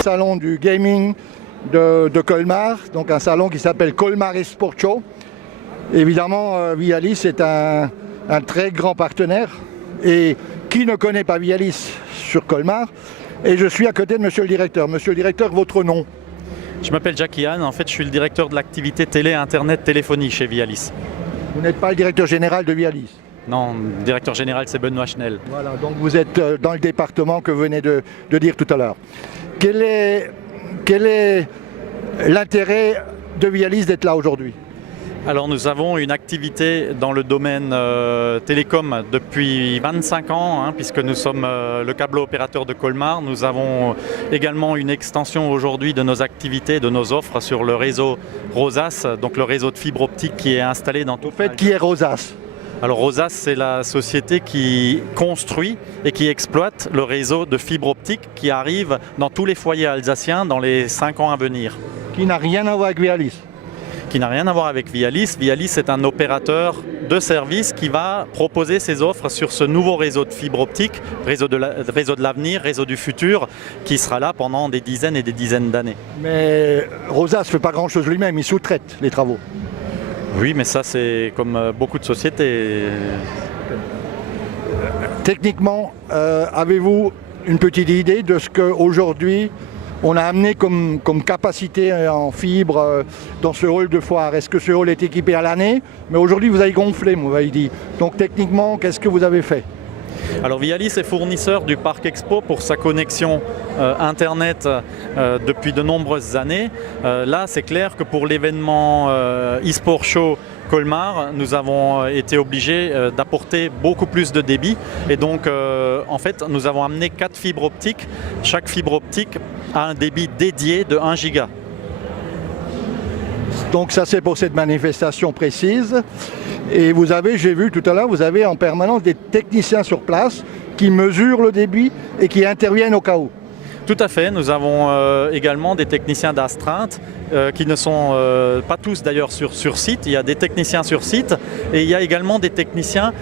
salon du gaming de Colmar, donc un salon qui s'appelle Colmar Esport Show. Évidemment, Vialis est un très grand partenaire. Et qui ne connaît pas Vialis sur Colmar? Et je suis à côté de monsieur le directeur. Monsieur le directeur, votre nom? Je m'appelle Jackie Anne, en fait je suis le directeur de l'activité télé, internet, téléphonie chez Vialis. Vous n'êtes pas le directeur général de Vialis? Non, le directeur général c'est Benoît Schnell. Voilà, donc vous êtes dans le département que vous venez de dire tout à l'heure. Quel est l'intérêt de Vialis d'être là aujourd'hui? Alors nous avons une activité dans le domaine télécom depuis 25 ans, puisque nous sommes le câble opérateur de Colmar. Nous avons également une extension aujourd'hui de nos activités, de nos offres sur le réseau Rosas, donc le réseau de fibre optique qui est installé dans tout. Au fait, qui est Rosas? Alors Rosas, c'est la société qui construit et qui exploite le réseau de fibre optique qui arrive dans tous les foyers alsaciens dans les 5 ans à venir. Qui n'a rien à voir avec Vialis? Qui n'a rien à voir avec Vialis. Vialis est un opérateur de service qui va proposer ses offres sur ce nouveau réseau de fibre optique, réseau de l'avenir, réseau du futur, qui sera là pendant des dizaines et des dizaines d'années. Mais Rosas ne fait pas grand-chose lui-même, il sous-traite les travaux. Oui, mais ça c'est comme beaucoup de sociétés. Techniquement, avez-vous une petite idée de ce qu'aujourd'hui on a amené comme capacité en fibre dans ce hall de foire? Est-ce que ce hall est équipé à l'année? Mais aujourd'hui vous avez gonflé, vous m'avez dit. Donc techniquement, qu'est-ce que vous avez fait? Alors Vialis est fournisseur du Parc Expo pour sa connexion Internet depuis de nombreuses années. Là, c'est clair que pour l'événement eSport Show Colmar, nous avons été obligés d'apporter beaucoup plus de débit. Et donc, en fait, nous avons amené 4 fibres optiques. Chaque fibre optique a un débit dédié de 1 giga. Donc ça c'est pour cette manifestation précise. Et vous avez, j'ai vu tout à l'heure, vous avez en permanence des techniciens sur place qui mesurent le débit et qui interviennent au cas où. Tout à fait, nous avons également des techniciens d'astreinte qui ne sont pas tous d'ailleurs sur site. Il y a des techniciens sur site et il y a également des techniciens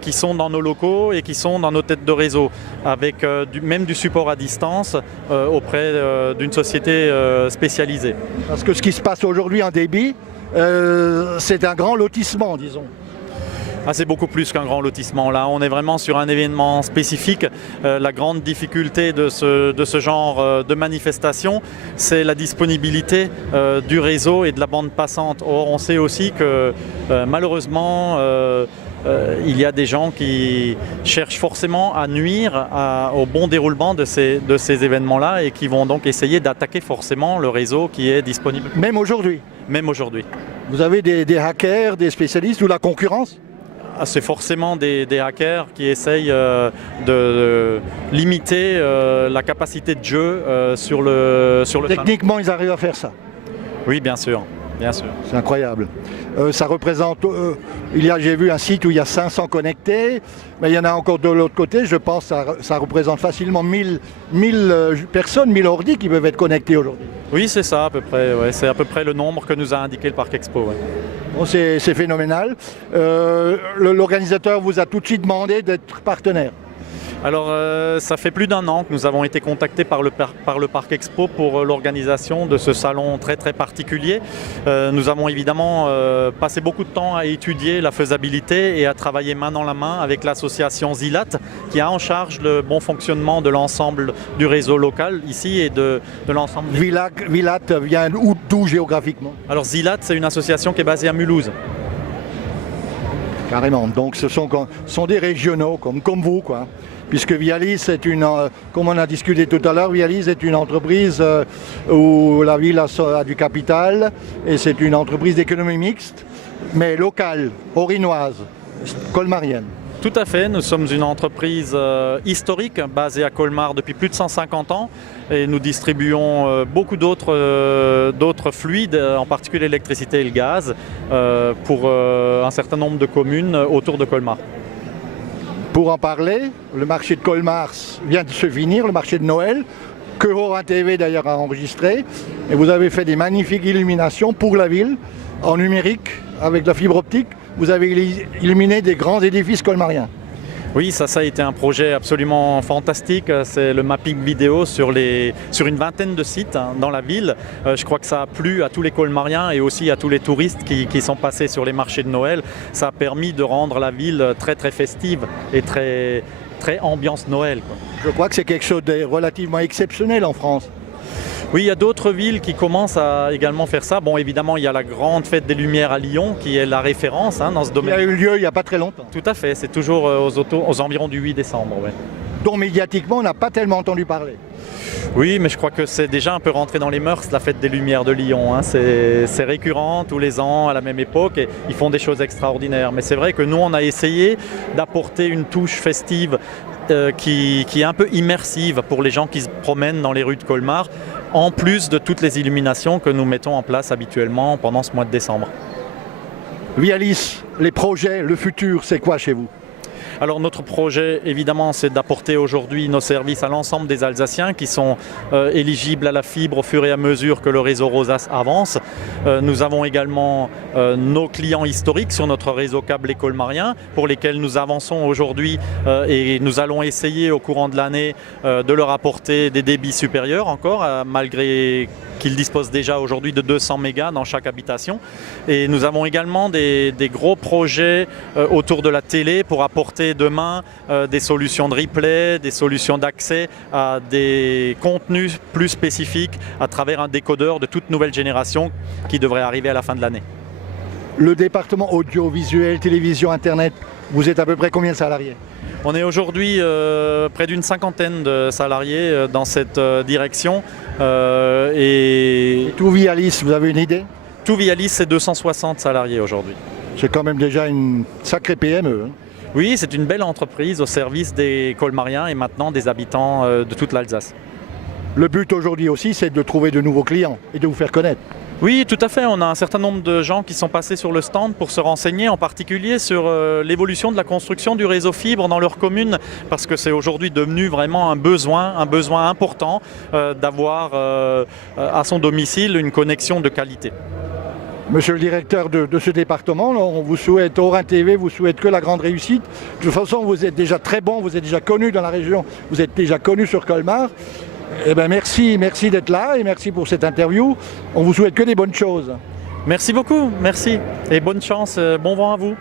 qui sont dans nos locaux et qui sont dans nos têtes de réseau avec même du support à distance auprès d'une société spécialisée. Parce que ce qui se passe aujourd'hui en débit, c'est un grand lotissement, disons. Ah, c'est beaucoup plus qu'un grand lotissement. Là, on est vraiment sur un événement spécifique. La grande difficulté de ce genre de manifestation, c'est la disponibilité du réseau et de la bande passante. Or, on sait aussi que malheureusement, il y a des gens qui cherchent forcément à nuire au bon déroulement de ces événements-là et qui vont donc essayer d'attaquer forcément le réseau qui est disponible. Même aujourd'hui? Même aujourd'hui. Vous avez des hackers, des spécialistes ou la concurrence? C'est forcément des hackers qui essayent de limiter la capacité de jeu sur le Techniquement, ils arrivent à faire ça? Oui, bien sûr. Bien sûr. C'est incroyable. Ça représente, j'ai vu un site où il y a 500 connectés, mais il y en a encore de l'autre côté, je pense que ça représente facilement 1000 personnes, 1000 ordi qui peuvent être connectés aujourd'hui. Oui, c'est ça à peu près, ouais. C'est à peu près le nombre que nous a indiqué le Parc Expo. Ouais. Bon, c'est phénoménal. L'organisateur vous a tout de suite demandé d'être partenaire? Alors ça fait plus d'1 an que nous avons été contactés par le Parc Expo pour l'organisation de ce salon très très particulier. Nous avons évidemment passé beaucoup de temps à étudier la faisabilité et à travailler main dans la main avec l'association Zilat qui a en charge le bon fonctionnement de l'ensemble du réseau local ici et de l'ensemble. Zilat vient d'où géographiquement? Alors Zilat, c'est une association qui est basée à Mulhouse. Carrément, donc ce sont des régionaux comme vous, quoi. Puisque Vialis est comme on a discuté tout à l'heure, Vialis est une entreprise où la ville a du capital et c'est une entreprise d'économie mixte, mais locale, orinoise, colmarienne. Tout à fait, nous sommes une entreprise historique basée à Colmar depuis plus de 150 ans et nous distribuons beaucoup d'autres fluides, en particulier l'électricité et le gaz, pour un certain nombre de communes autour de Colmar. Pour en parler, le marché de Colmar vient de se finir, le marché de Noël, que Oran TV d'ailleurs a enregistré. Et vous avez fait des magnifiques illuminations pour la ville, en numérique, avec la fibre optique. Vous avez illuminé des grands édifices colmariens. Oui, ça a été un projet absolument fantastique. C'est le mapping vidéo sur une vingtaine de sites dans la ville. Je crois que ça a plu à tous les colmariens et aussi à tous les touristes qui sont passés sur les marchés de Noël. Ça a permis de rendre la ville très très festive et très ambiance Noël, quoi. Je crois que c'est quelque chose de relativement exceptionnel en France. Oui, il y a d'autres villes qui commencent à également faire ça. Bon, évidemment, il y a la grande fête des Lumières à Lyon qui est la référence dans ce domaine. Il a eu lieu il n'y a pas très longtemps. Tout à fait, c'est toujours aux environs du 8 décembre. Ouais. Dont médiatiquement on n'a pas tellement entendu parler. Oui, mais je crois que c'est déjà un peu rentré dans les mœurs, la fête des Lumières de Lyon. C'est récurrent tous les ans à la même époque et ils font des choses extraordinaires. Mais c'est vrai que nous, on a essayé d'apporter une touche festive qui est un peu immersive pour les gens qui se promènent dans les rues de Colmar, en plus de toutes les illuminations que nous mettons en place habituellement pendant ce mois de décembre. Vialis, les projets, le futur, c'est quoi chez vous ? Alors notre projet, évidemment, c'est d'apporter aujourd'hui nos services à l'ensemble des Alsaciens qui sont éligibles à la fibre au fur et à mesure que le réseau Rosas avance. Nous avons également nos clients historiques sur notre réseau câble colmarien pour lesquels nous avançons aujourd'hui et nous allons essayer au courant de l'année de leur apporter des débits supérieurs encore, malgré qu'ils disposent déjà aujourd'hui de 200 mégas dans chaque habitation. Et nous avons également des gros projets autour de la télé pour apporter demain des solutions de replay, des solutions d'accès à des contenus plus spécifiques à travers un décodeur de toute nouvelle génération qui devrait arriver à la fin de l'année. Le département audiovisuel, télévision, internet, vous êtes à peu près combien de salariés ? On est aujourd'hui près d'une cinquantaine de salariés dans cette direction. Et tout Vialis, vous avez une idée ? Tout Vialis, c'est 260 salariés aujourd'hui. C'est quand même déjà une sacrée PME. Oui, c'est une belle entreprise au service des colmariens et maintenant des habitants de toute l'Alsace. Le but aujourd'hui aussi, c'est de trouver de nouveaux clients et de vous faire connaître. Oui, tout à fait. On a un certain nombre de gens qui sont passés sur le stand pour se renseigner, en particulier sur l'évolution de la construction du réseau fibre dans leur commune, parce que c'est aujourd'hui devenu vraiment un besoin important d'avoir à son domicile une connexion de qualité. Monsieur le directeur de ce département, on vous souhaite, Orin TV vous souhaite que la grande réussite. De toute façon, vous êtes déjà très bon, vous êtes déjà connu dans la région, vous êtes déjà connu sur Colmar. Eh bien, merci d'être là et merci pour cette interview. On vous souhaite que des bonnes choses. Merci beaucoup, merci et bonne chance, bon vent à vous.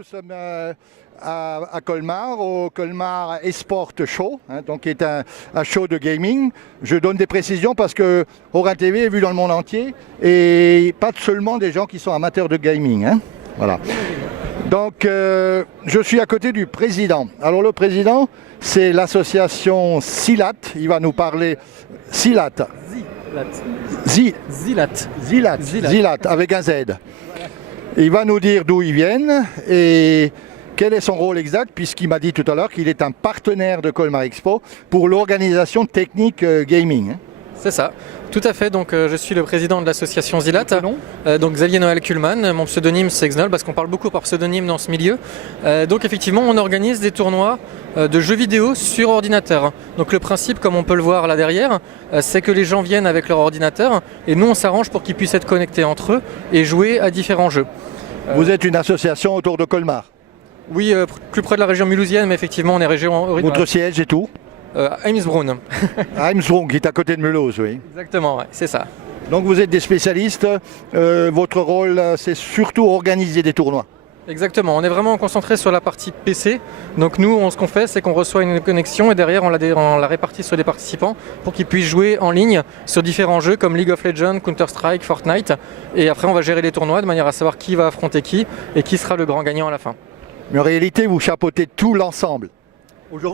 nous sommes à Colmar, au Colmar Esport Show, donc qui est un show de gaming. Je donne des précisions parce que Orin TV est vu dans le monde entier et pas seulement des gens qui sont amateurs de gaming. Voilà. Donc je suis à côté du président. Alors le président, c'est l'association Zilat. Il va nous parler Zilat. Zilat avec un Z. Il va nous dire d'où ils viennent et quel est son rôle exact, puisqu'il m'a dit tout à l'heure qu'il est un partenaire de Colmar Expo pour l'organisation technique gaming. C'est ça, tout à fait. Donc je suis le président de l'association Zilat. Donc Xavier Noël Kuhlmann. Mon pseudonyme c'est Xnol parce qu'on parle beaucoup par pseudonyme dans ce milieu. Donc effectivement on organise des tournois de jeux vidéo sur ordinateur. Donc le principe, comme on peut le voir là derrière, c'est que les gens viennent avec leur ordinateur et nous on s'arrange pour qu'ils puissent être connectés entre eux et jouer à différents jeux. Vous êtes une association autour de Colmar? Oui, plus près de la région mulhousienne, mais effectivement on est région... Votre siège et tout? Heimsbronn. Heimsbronn, qui est à côté de Mulhouse, oui. Exactement, ouais, c'est ça. Donc vous êtes des spécialistes, votre rôle c'est surtout organiser des tournois? Exactement, on est vraiment concentré sur la partie PC. Donc nous, ce qu'on fait, c'est qu'on reçoit une connexion et derrière on la répartit sur les participants pour qu'ils puissent jouer en ligne sur différents jeux comme League of Legends, Counter-Strike, Fortnite. Et après on va gérer les tournois de manière à savoir qui va affronter qui et qui sera le grand gagnant à la fin. Mais en réalité, vous chapeautez tout l'ensemble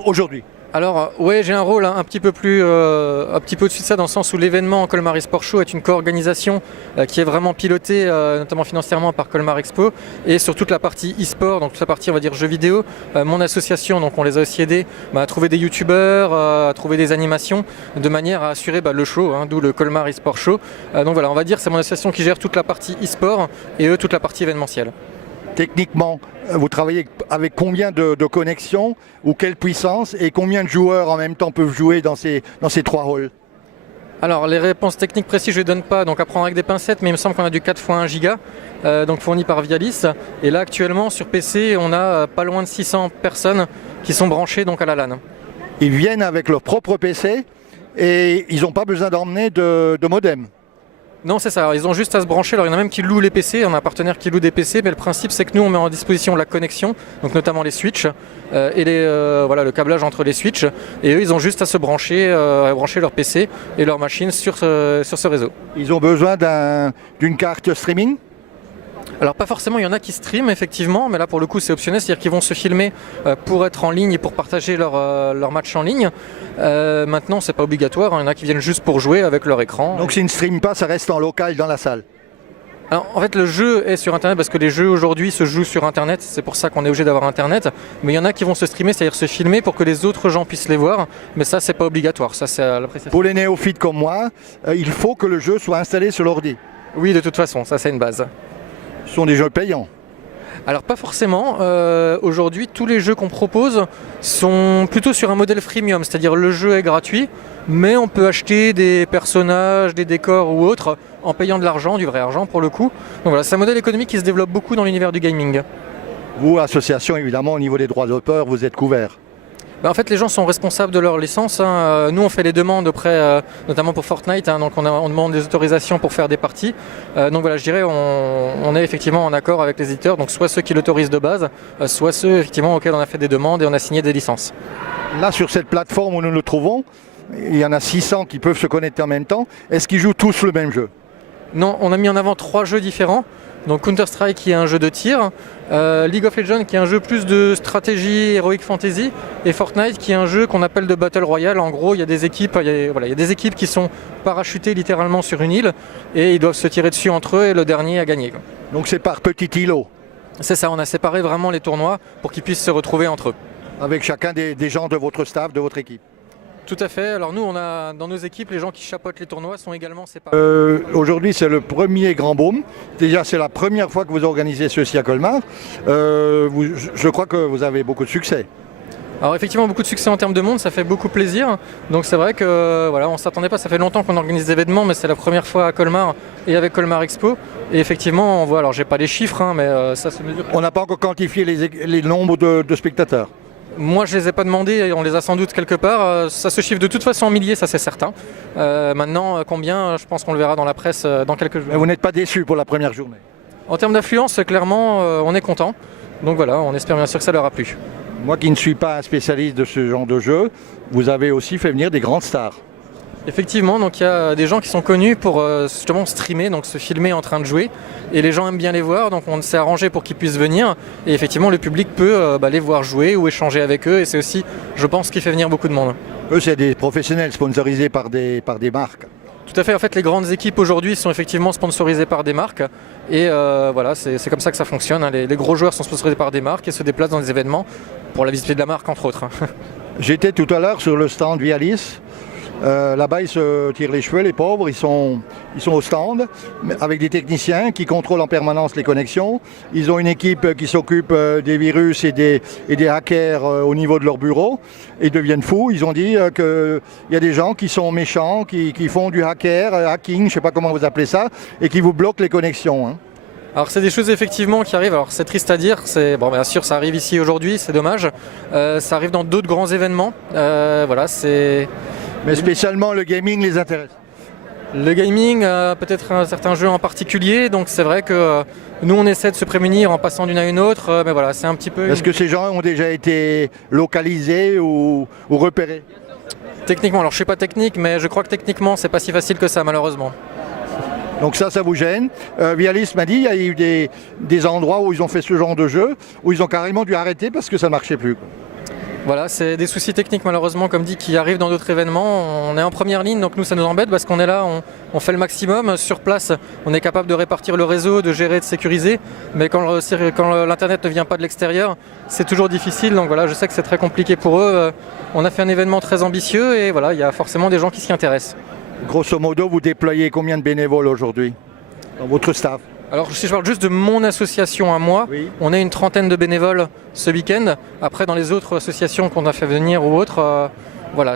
aujourd'hui? Alors ouais, j'ai un rôle un petit peu au-dessus de ça, dans le sens où l'événement Colmar Esport Show est une co-organisation qui est vraiment pilotée notamment financièrement par Colmar Expo, et sur toute la partie e-sport, donc toute la partie on va dire jeux vidéo, mon association, donc on les a aussi aidés à trouver des youtubeurs, à trouver des animations de manière à assurer le show, d'où le Colmar Esport Show. Donc voilà, on va dire que c'est mon association qui gère toute la partie e-sport et eux toute la partie événementielle. Techniquement, vous travaillez avec combien de connexions ou quelle puissance et combien de joueurs en même temps peuvent jouer dans ces trois rôles? Alors les réponses techniques précises je ne les donne pas, donc à prendre avec des pincettes, mais il me semble qu'on a du 4 x 1 giga, donc fourni par Vialis. Et là actuellement sur PC on a pas loin de 600 personnes qui sont branchées donc à la LAN. Ils viennent avec leur propre PC et ils n'ont pas besoin d'emmener de modem? Non, c'est ça. Alors, ils ont juste à se brancher. Alors, il y en a même qui louent les PC. On a un partenaire qui loue des PC. Mais le principe, c'est que nous, on met en disposition la connexion, donc notamment les switches et le câblage entre les switches. Et eux, ils ont juste à se brancher, brancher leur PC et leur machine sur ce réseau. Ils ont besoin d'une carte streaming? Alors pas forcément, il y en a qui streament effectivement, mais là pour le coup c'est optionnel, c'est-à-dire qu'ils vont se filmer pour être en ligne et pour partager leur match en ligne. Maintenant c'est pas obligatoire, il y en a qui viennent juste pour jouer avec leur écran. Donc s'ils ne streament pas, ça reste en local dans la salle? Alors, en fait le jeu est sur internet parce que les jeux aujourd'hui se jouent sur internet, c'est pour ça qu'on est obligé d'avoir internet, mais il y en a qui vont se streamer, c'est-à-dire se filmer pour que les autres gens puissent les voir, mais ça c'est pas obligatoire, ça c'est à l'appréciation. Pour les néophytes comme moi, il faut que le jeu soit installé sur l'ordi? Oui, de toute façon, ça c'est une base. Ce sont des jeux payants? Alors pas forcément, aujourd'hui tous les jeux qu'on propose sont plutôt sur un modèle freemium, c'est-à-dire le jeu est gratuit, mais on peut acheter des personnages, des décors ou autres en payant de l'argent, du vrai argent pour le coup. Donc voilà, c'est un modèle économique qui se développe beaucoup dans l'univers du gaming. Vous, association, évidemment, au niveau des droits d'auteur, vous êtes couvert? En fait, les gens sont responsables de leur licence. Nous, on fait les demandes auprès, notamment pour Fortnite, donc on demande des autorisations pour faire des parties. Donc voilà, je dirais, on est effectivement en accord avec les éditeurs, donc soit ceux qui l'autorisent de base, soit ceux effectivement auxquels on a fait des demandes et on a signé des licences. Là, sur cette plateforme où nous nous trouvons, il y en a 600 qui peuvent se connecter en même temps. Est-ce qu'ils jouent tous le même jeu? Non, on a mis en avant 3 jeux différents. Donc Counter-Strike qui est un jeu de tir, League of Legends qui est un jeu plus de stratégie, heroic fantasy, et Fortnite qui est un jeu qu'on appelle de Battle Royale. En gros, il y a des équipes, il y a des équipes qui sont parachutées littéralement sur une île et ils doivent se tirer dessus entre eux et le dernier a gagné. Donc c'est par petit îlot? C'est ça, on a séparé vraiment les tournois pour qu'ils puissent se retrouver entre eux. Avec chacun des gens de votre staff, de votre équipe? Tout à fait. Alors nous, on a dans nos équipes, les gens qui chapeautent les tournois sont également séparés. Aujourd'hui, c'est le premier Grand Baume. Déjà, c'est la première fois que vous organisez ceci à Colmar. Je crois que vous avez beaucoup de succès. Alors effectivement, beaucoup de succès en termes de monde, ça fait beaucoup plaisir. Donc c'est vrai que voilà, on ne s'attendait pas, ça fait longtemps qu'on organise des événements, mais c'est la première fois à Colmar et avec Colmar Expo. Et effectivement, on voit, alors j'ai pas les chiffres, mais ça se mesure. On n'a pas encore quantifié les nombres de spectateurs? Moi, je ne les ai pas demandés, on les a sans doute quelque part. Ça se chiffre de toute façon en milliers, ça c'est certain. Maintenant, combien, je pense qu'on le verra dans la presse dans quelques jours. Mais vous n'êtes pas déçu pour la première journée? En termes d'affluence, clairement, on est content. Donc voilà, on espère bien sûr que ça leur a plu. Moi qui ne suis pas un spécialiste de ce genre de jeu, vous avez aussi fait venir des grandes stars. Effectivement, donc il y a des gens qui sont connus pour justement streamer, donc se filmer en train de jouer, et les gens aiment bien les voir, donc on s'est arrangé pour qu'ils puissent venir, et effectivement le public peut les voir jouer ou échanger avec eux, et c'est aussi, je pense, ce qui fait venir beaucoup de monde. Eux, c'est des professionnels sponsorisés par des marques. Tout à fait, en fait les grandes équipes aujourd'hui sont effectivement sponsorisées par des marques, et voilà, c'est comme ça que ça fonctionne, hein. Les gros joueurs sont sponsorisés par des marques et se déplacent dans des événements pour la visibilité de la marque entre autres. J'étais tout à l'heure sur le stand Vialis. Là-bas, ils se tirent les cheveux, les pauvres. Ils sont au stand avec des techniciens qui contrôlent en permanence les connexions. Ils ont une équipe qui s'occupe des virus et des hackers au niveau de leur bureau. Ils deviennent fous. Ils ont dit qu'il y a des gens qui sont méchants, qui font du hacking, je ne sais pas comment vous appelez ça, et qui vous bloquent les connexions, hein. Alors c'est des choses effectivement qui arrivent, alors c'est triste à dire, bien sûr ça arrive ici aujourd'hui, c'est dommage, ça arrive dans d'autres grands événements, voilà c'est... Mais spécialement le gaming les intéresse. Le gaming, peut-être un certain jeu en particulier, donc c'est vrai que nous on essaie de se prémunir en passant d'une à une autre, mais voilà c'est un petit peu... Est-ce que ces gens ont déjà été localisés ou repérés? Techniquement, alors je ne suis pas technique, mais je crois que techniquement c'est pas si facile que ça malheureusement. Donc ça vous gêne. Vialis m'a dit qu'il y a eu des endroits où ils ont fait ce genre de jeu, où ils ont carrément dû arrêter parce que ça ne marchait plus. Voilà, c'est des soucis techniques malheureusement, comme dit, qui arrivent dans d'autres événements. On est en première ligne, donc nous ça nous embête parce qu'on est là, on fait le maximum. Sur place, on est capable de répartir le réseau, de gérer, de sécuriser. Mais quand l'internet ne vient pas de l'extérieur, c'est toujours difficile. Donc voilà, je sais que c'est très compliqué pour eux. On a fait un événement très ambitieux et voilà, il y a forcément des gens qui s'y intéressent. Grosso modo, vous déployez combien de bénévoles aujourd'hui dans votre staff? Alors si je parle juste de mon association à moi, oui. On est une trentaine de bénévoles ce week-end. Après dans les autres associations qu'on a fait venir ou autres, voilà,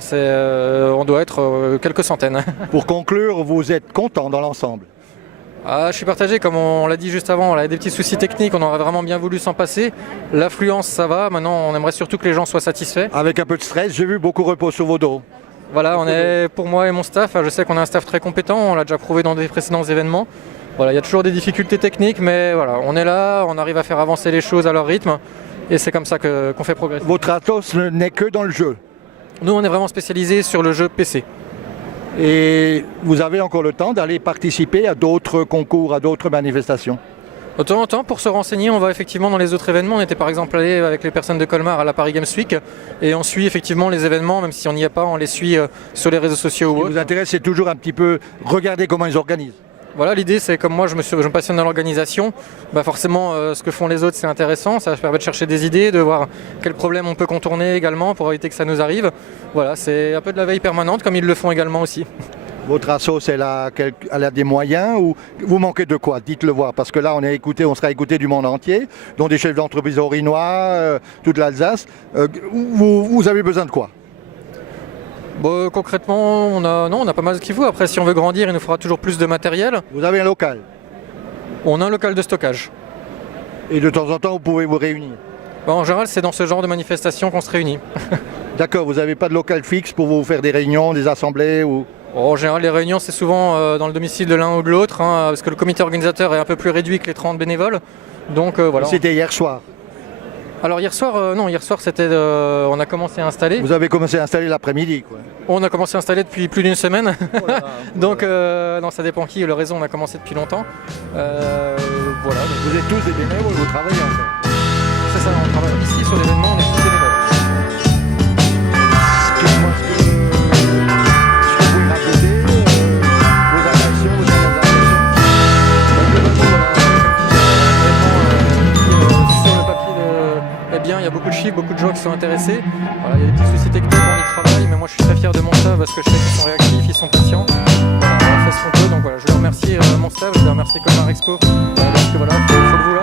on doit être quelques centaines. Pour conclure, vous êtes content dans l'ensemble? Je suis partagé, comme on l'a dit juste avant, on a des petits soucis techniques, on aurait vraiment bien voulu s'en passer. L'affluence ça va, maintenant on aimerait surtout que les gens soient satisfaits. Avec un peu de stress, j'ai vu beaucoup repos sur vos dos. Voilà, pour moi et mon staff, je sais qu'on a un staff très compétent, on l'a déjà prouvé dans des précédents événements. Voilà, il y a toujours des difficultés techniques, mais voilà, on est là, on arrive à faire avancer les choses à leur rythme, et c'est comme ça qu'on fait progresser. Votre Atos n'est que dans le jeu? Nous, on est vraiment spécialisé sur le jeu PC. Et vous avez encore le temps d'aller participer à d'autres concours, à d'autres manifestations? De temps en temps, pour se renseigner, on va effectivement dans les autres événements. On était par exemple allé avec les personnes de Colmar à la Paris Games Week et on suit effectivement les événements, même si on n'y est pas, on les suit sur les réseaux sociaux ou autres. Ce qui vous intéresse, c'est toujours un petit peu regarder comment ils organisent. Voilà, l'idée c'est comme moi je me passionne dans l'organisation, forcément ce que font les autres c'est intéressant, ça permet de chercher des idées, de voir quels problèmes on peut contourner également pour éviter que ça nous arrive. Voilà, c'est un peu de la veille permanente comme ils le font également aussi. Votre asso, elle a des moyens ou vous manquez de quoi? Dites-le voir, parce que là on sera écouté du monde entier, dont des chefs d'entreprise orinois, toute l'Alsace. Vous avez besoin de quoi? Concrètement, on a pas mal ce qu'il faut. Après, si on veut grandir, il nous faudra toujours plus de matériel. Vous avez un local? On a un local de stockage. Et de temps en temps, vous pouvez vous réunir? En général, c'est dans ce genre de manifestation qu'on se réunit. D'accord, vous n'avez pas de local fixe pour vous faire des réunions, des assemblées ou... En général, les réunions, c'est souvent dans le domicile de l'un ou de l'autre, parce que le comité organisateur est un peu plus réduit que les 30 bénévoles. Donc voilà. C'était hier soir? Alors hier soir, non, hier soir on a commencé à installer. Vous avez commencé à installer l'après-midi, quoi? On a commencé à installer depuis plus d'une semaine. Oh là là, donc non, ça dépend qui. Le réseau, on a commencé depuis longtemps. Voilà. Donc... Vous êtes tous des bénévoles, vous travaillez ensemble? C'est ça, on travaille ici sur l'événement, on est tous bénévoles. Dites-moi ce que vous pouvez raconter, vos impressions, vos sur le papier, il y a beaucoup de chiffres, beaucoup de gens qui sont intéressés. Voilà, il y a des petits soucis techniques, on y travaille, mais moi je suis très fier de mon staff parce que je sais qu'ils sont réactifs, ils sont patients. Voilà, on fait ce qu'on peut, donc voilà, je veux remercier mon staff, je veux remercier Colmar Expo parce que voilà, faut le vouloir.